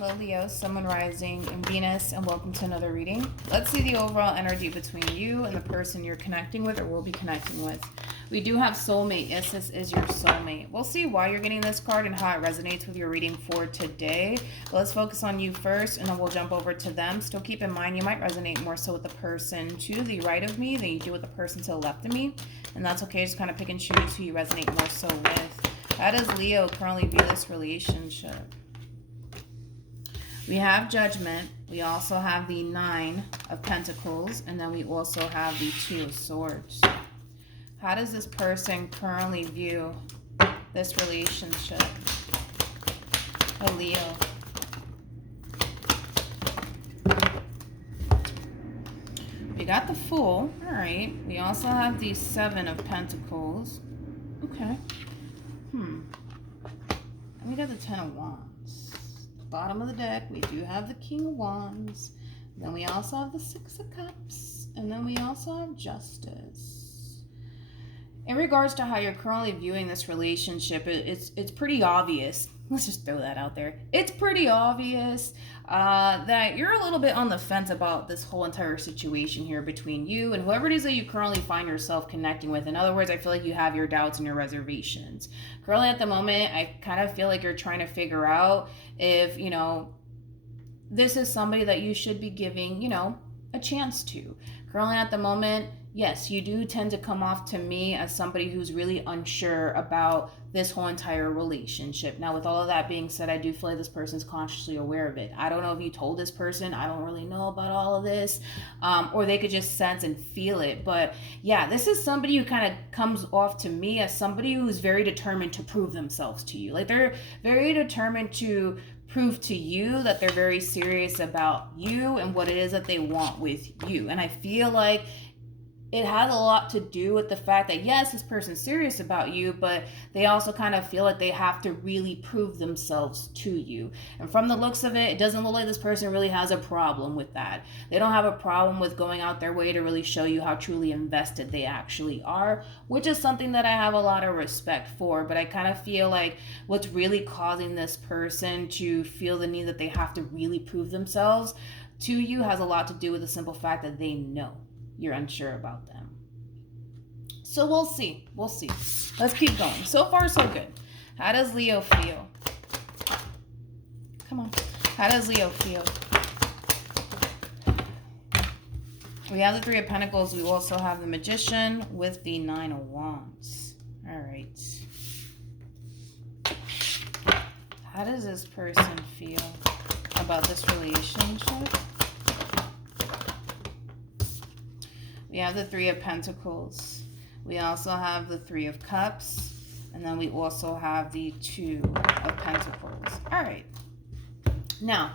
Hello Leo, Sun, Moon, Rising, and Venus, and welcome to another reading. Let's see the overall energy between you and the person you're connecting with or will be connecting with. We do have soulmate. Yes, this is your soulmate. We'll see why you're getting this card and how it resonates with your reading for today. But let's focus on you first, and then we'll jump over to them. Still keep in mind, you might resonate more so with the person to the right of me than you do with the person to the left of me. And that's okay. Just kind of pick and choose who you resonate more so with. How does Leo currently view this relationship? We have Judgment. We also have the Nine of Pentacles. And then we also have the Two of Swords. How does this person currently view this relationship? A Leo. We got the Fool. All right. We also have the Seven of Pentacles. Okay. And we got the Ten of Wands. Bottom of the deck, we do have the King of Wands. Then we also have the Six of Cups. And then we also have Justice. In regards to how you're currently viewing this relationship, it's pretty obvious. Let's just throw that out there. It's pretty obvious that you're a little bit on the fence about this whole entire situation here between you and whoever it is that you currently find yourself connecting with. In other words, I feel like you have your doubts and your reservations. Currently at the moment, I kind of feel like you're trying to figure out if, this is somebody that you should be giving, a chance to. Currently at the moment, yes, you do tend to come off to me as somebody who's really unsure about this whole entire relationship. Now, with all of that being said, I do feel like this person's consciously aware of it. I don't know if you told this person, I don't really know about all of this, or they could just sense and feel it. But yeah, this is somebody who kind of comes off to me as somebody who's very determined to prove themselves to you. Like, they're very determined to prove to you that they're very serious about you and what it is that they want with you. And I feel like it has a lot to do with the fact that, yes, this person's serious about you, but they also kind of feel like they have to really prove themselves to you. And from the looks of it, it doesn't look like this person really has a problem with that. They don't have a problem with going out their way to really show you how truly invested they actually are, which is something that I have a lot of respect for. But I kind of feel like what's really causing this person to feel the need that they have to really prove themselves to you has a lot to do with the simple fact that they know you're unsure about them. So we'll see. Let's keep going. So far, so good. How does Leo feel? Come on. How does Leo feel? We have the Three of Pentacles. We also have the Magician with the Nine of Wands. All right. How does this person feel about this relationship? We have the Three of Pentacles. We also have the Three of Cups. And then we also have the Two of Pentacles. All right. Now,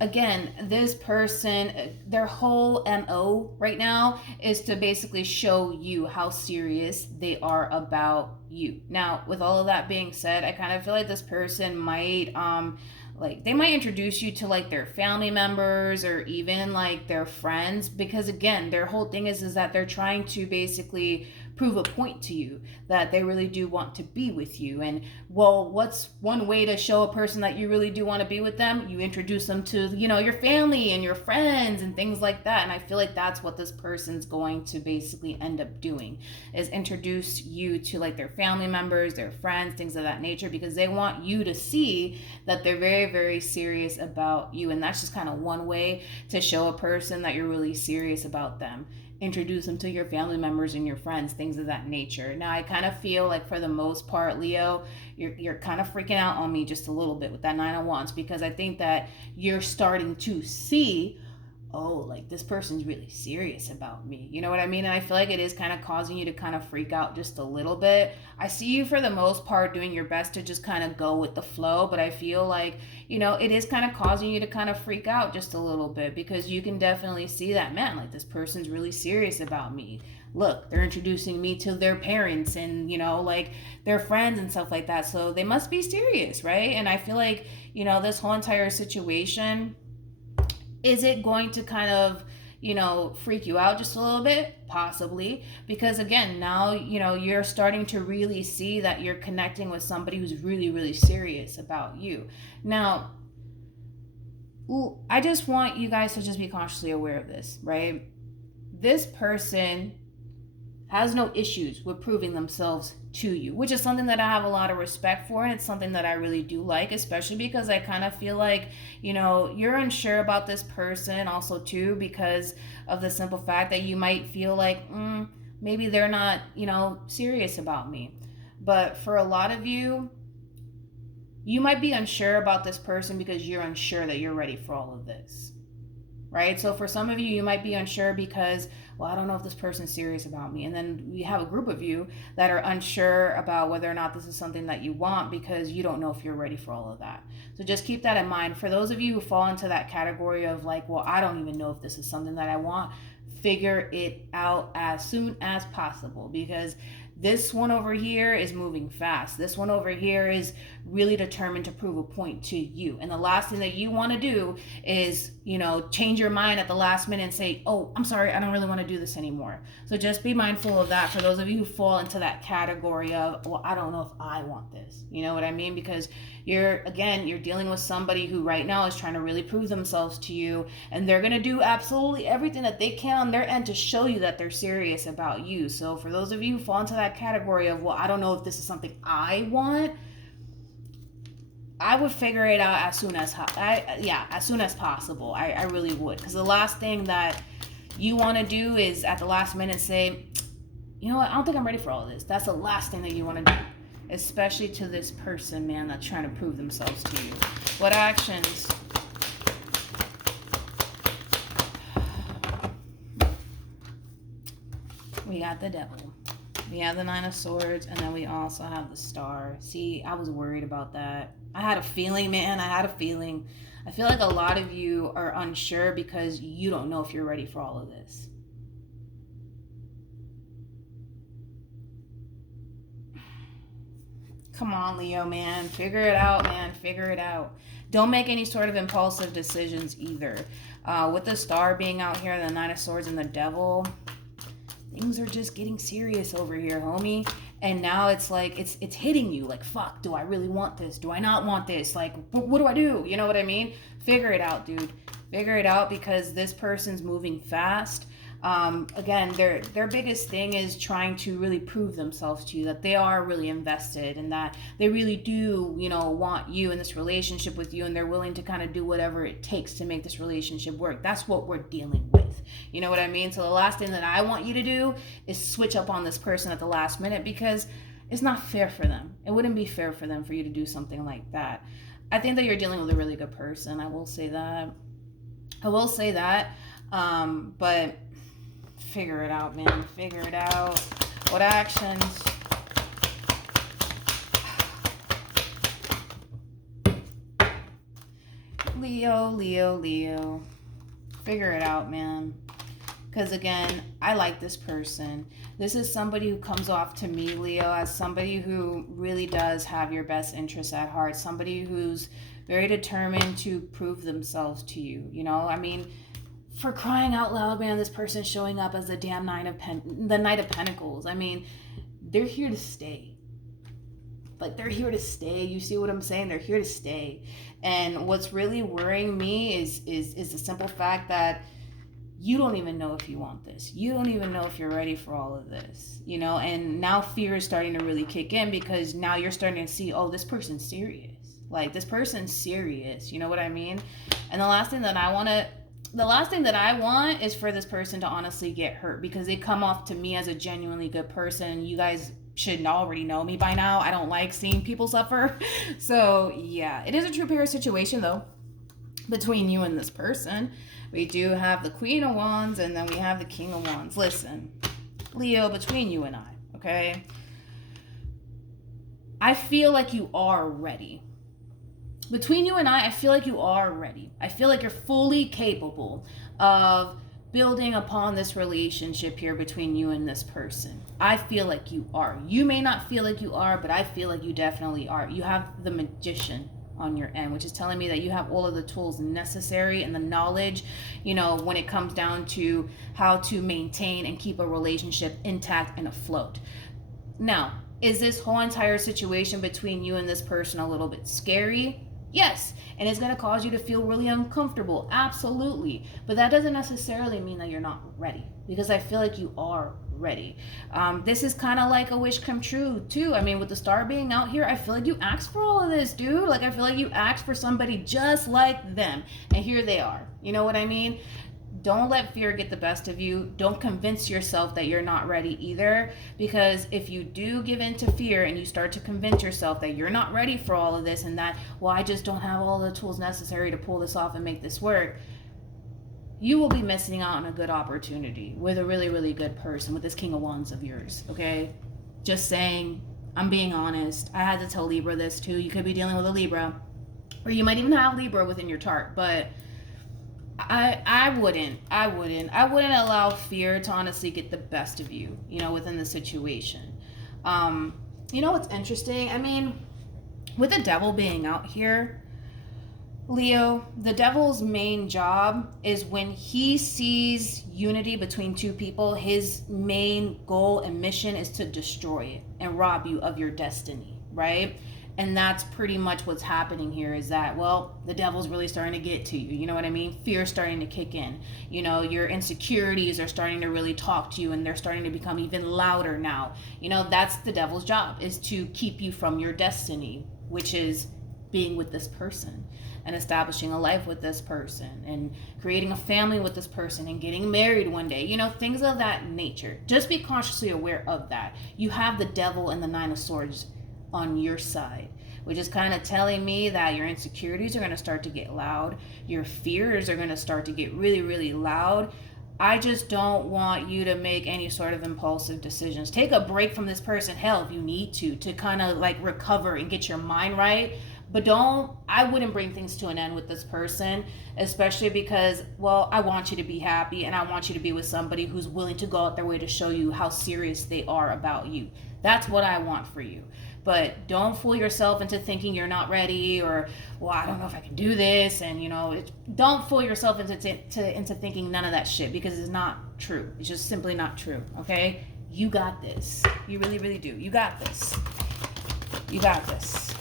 again, this person, their whole MO right now is to basically show you how serious they are about you. Now, with all of that being said, I kind of feel like this person might they might introduce you to their family members or even their friends, because again, their whole thing is that they're trying to basically prove a point to you that they really do want to be with you. And well, what's one way to show a person that you really do want to be with them? You introduce them to, your family and your friends and things like that. And I feel like that's what this person's going to basically end up doing, is introduce you to their family members, their friends, things of that nature, because they want you to see that they're very, very serious about you. And that's just kind of one way to show a person that you're really serious about them. Introduce them to your family members and your friends, things of that nature. Now, I kind of feel like for the most part, Leo, you're kind of freaking out on me just a little bit with that Nine of Wands, because I think that you're starting to see, this person's really serious about me. You know what I mean? And I feel like it is kind of causing you to kind of freak out just a little bit. I see you for the most part doing your best to just kind of go with the flow, but I feel like, it is kind of causing you to kind of freak out just a little bit, because you can definitely see that, man, this person's really serious about me. Look, they're introducing me to their parents and, their friends and stuff like that. So they must be serious, right? And I feel like, this whole entire situation, is it going to kind of, freak you out just a little bit? Possibly. Because again, now, you're starting to really see that you're connecting with somebody who's really, really serious about you. Now, I just want you guys to just be consciously aware of this, right? This person has no issues with proving themselves to you, which is something that I have a lot of respect for, and it's something that I really do like, especially because I kind of feel like, you're unsure about this person also too, because of the simple fact that you might feel like, maybe they're not, serious about me. But for a lot of you, you might be unsure about this person because you're unsure that you're ready for all of this, right? So for some of you, you might be unsure because, well, I don't know if this person's serious about me. And then we have a group of you that are unsure about whether or not this is something that you want because you don't know if you're ready for all of that. So just keep that in mind. For those of you who fall into that category of like, well, I don't even know if this is something that I want, figure it out as soon as possible, because this one over here is moving fast. This one over here is really determined to prove a point to you. And the last thing that you want to do is, change your mind at the last minute and say, oh, I'm sorry, I don't really want to do this anymore. So just be mindful of that for those of you who fall into that category of, well, I don't know if I want this. You know what I mean? Because you're dealing with somebody who right now is trying to really prove themselves to you, and they're going to do absolutely everything that they can on their end to show you that they're serious about you. So for those of you who fall into that category of, well, I don't know if this is something I want, I would figure it out as soon as possible. I really would, because the last thing that you want to do is at the last minute say, you know what, I don't think I'm ready for all of this. That's the last thing that you want to do, especially to this person, man, that's trying to prove themselves to you. What actions? We got the Devil. We have the Nine of Swords, and then we also have the Star. See, I was worried about that. I had a feeling, man. I feel like a lot of you are unsure because you don't know if you're ready for all of this. Come on, Leo, man. Figure it out, man. Figure it out. Don't make any sort of impulsive decisions either. With the Star being out here, the Nine of Swords, and the Devil, things are just getting serious over here, homie. And now it's like, it's hitting you. Like, fuck, do I really want this? Do I not want this? Like, what do I do? You know what I mean? Figure it out, dude. Figure it out, because this person's moving fast. Again, their biggest thing is trying to really prove themselves to you, that they are really invested and that they really do, want you in this relationship with you, and they're willing to kind of do whatever it takes to make this relationship work. That's what we're dealing with. You know what I mean? So the last thing that I want you to do is switch up on this person at the last minute, because it's not fair for them. It wouldn't be fair for them for you to do something like that. I think that you're dealing with a really good person. I will say that. But figure it out, man. Figure it out. What actions? Leo. Figure it out, man. Because again, I like this person. This is somebody who comes off to me, Leo, as somebody who really does have your best interests at heart. Somebody who's very determined to prove themselves to you. I mean, for crying out loud, man, this person showing up as the damn Knight of Pentacles. I mean, they're here to stay. Like, they're here to stay. You see what I'm saying? They're here to stay. And what's really worrying me is the simple fact that you don't even know if you want this. You don't even know if you're ready for all of this, and now fear is starting to really kick in, because now you're starting to see, oh, this person's serious. Like, this person's serious. You know what I mean? And the last thing that I want is for this person to honestly get hurt, because they come off to me as a genuinely good person. You guys should already know me by now. I don't like seeing people suffer. So yeah, it is a true pair situation though, between you and this person. We do have the Queen of Wands, and then we have the King of Wands. Listen, Leo, between you and I, okay? I feel like you are ready. Between you and I feel like you are ready. I feel like you're fully capable of building upon this relationship here between you and this person. I feel like you are. You may not feel like you are, but I feel like you definitely are. You have the Magician on your end, which is telling me that you have all of the tools necessary and the knowledge, when it comes down to how to maintain and keep a relationship intact and afloat. Now, is this whole entire situation between you and this person a little bit scary? Yes, and it's going to cause you to feel really uncomfortable. Absolutely. But that doesn't necessarily mean that you're not ready, because I feel like you are ready. This is kind of like a wish come true, too. I mean, with the star being out here, I feel like you asked for all of this, dude. Like, I feel like you asked for somebody just like them. And here they are. You know what I mean? Don't let fear get the best of you. Don't convince yourself that you're not ready either, because if you do give in to fear and you start to convince yourself that you're not ready for all of this and that, well, I just don't have all the tools necessary to pull this off and make this work, you will be missing out on a good opportunity with a really, really good person, with this King of Wands of yours, okay? Just saying, I'm being honest. I had to tell Libra this too. You could be dealing with a Libra, or you might even have Libra within your chart, but I wouldn't allow fear to honestly get the best of you, within the situation. What's interesting? I mean, with the devil being out here, Leo, the devil's main job is when he sees unity between two people, his main goal and mission is to destroy it and rob you of your destiny, right? And that's pretty much what's happening here, is that, well, the devil's really starting to get to you. You know what I mean? Fear's starting to kick in. Your insecurities are starting to really talk to you, and they're starting to become even louder now. That's the devil's job, is to keep you from your destiny, which is being with this person and establishing a life with this person and creating a family with this person and getting married one day. Things of that nature. Just be consciously aware of that. You have the devil and the Nine of Swords on your side, which is kind of telling me that your insecurities are going to start to get loud. Your fears are going to start to get really, really loud. I just don't want you to make any sort of impulsive decisions. Take a break from this person, hell, if you need to kind of like recover and get your mind right. But I wouldn't bring things to an end with this person, especially because, well, I want you to be happy and I want you to be with somebody who's willing to go out their way to show you how serious they are about you. That's what I want for you. But don't fool yourself into thinking you're not ready, or, well, I don't know if I can do this. And, don't fool yourself into thinking none of that shit, because it's not true. It's just simply not true, okay? You got this. You really, really do. You got this. You got this.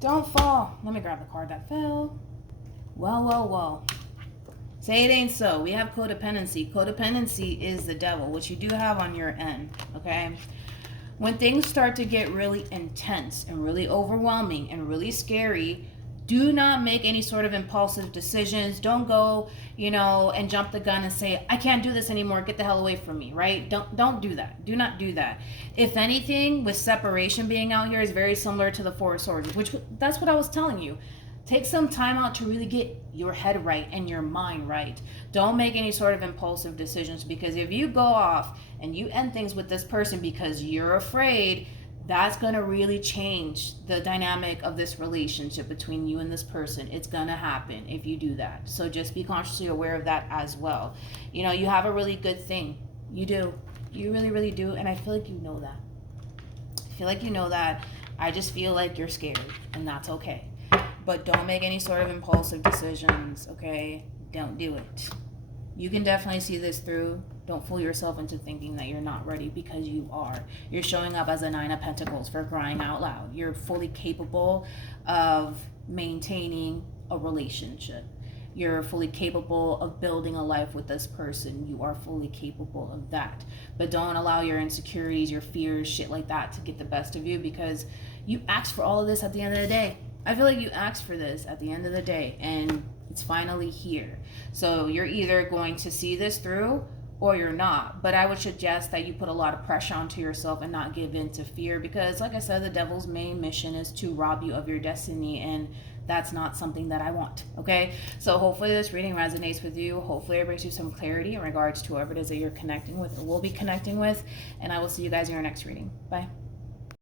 Don't fall. Let me grab the card that fell. Well. Say it ain't so. We have codependency. Codependency is the devil, which you do have on your end, okay? When things start to get really intense and really overwhelming and really scary, do not make any sort of impulsive decisions. Don't go, and jump the gun and say, I can't do this anymore. Get the hell away from me, right? Don't do that. Do not do that. If anything, with separation being out here is very similar to the Four of Swords, which that's what I was telling you. Take some time out to really get your head right and your mind right. Don't make any sort of impulsive decisions, because if you go off and you end things with this person because you're afraid, that's going to really change the dynamic of this relationship between you and this person. It's going to happen if you do that. So just be consciously aware of that as well. You have a really good thing. You do. You really, really do. And I feel like you know that. I just feel like you're scared, and that's okay. But don't make any sort of impulsive decisions, okay? Don't do it. You can definitely see this through. Don't fool yourself into thinking that you're not ready, because you are. You're showing up as a Nine of Pentacles, for crying out loud. You're fully capable of maintaining a relationship. You're fully capable of building a life with this person. You are fully capable of that. But don't allow your insecurities, your fears, shit like that to get the best of you, because you asked for all of this at the end of the day. I feel like you asked for this at the end of the day, and it's finally here. So you're either going to see this through or you're not. But I would suggest that you put a lot of pressure onto yourself and not give in to fear, because like I said, the devil's main mission is to rob you of your destiny, and that's not something that I want, okay? So hopefully this reading resonates with you. Hopefully it brings you some clarity in regards to whoever it is that you're connecting with or will be connecting with, and I will see you guys in your next reading. Bye.